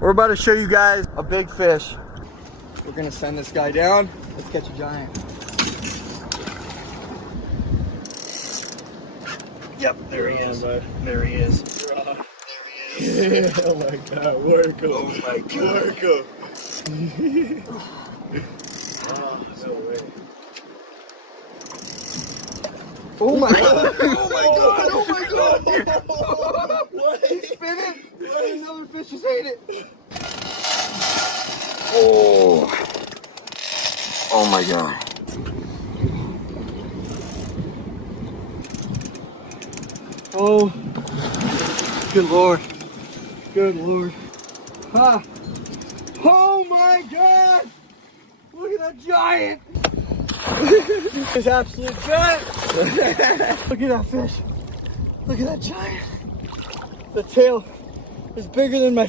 We're about to show you guys a big fish. We're gonna send this guy down. Let's catch a giant. Yep, there he is. There he is. There he is. Oh my god, work him. Oh my god. Work him. Oh, no way. Oh my god. Oh my god. Oh my god. What? He's spinning. Another fish just ate it. Oh. Oh my god. Oh. Good lord. Good lord. Ha. Oh my god. Look at that giant. This absolute giant. Look at that fish. Look at that giant. The tail is bigger than my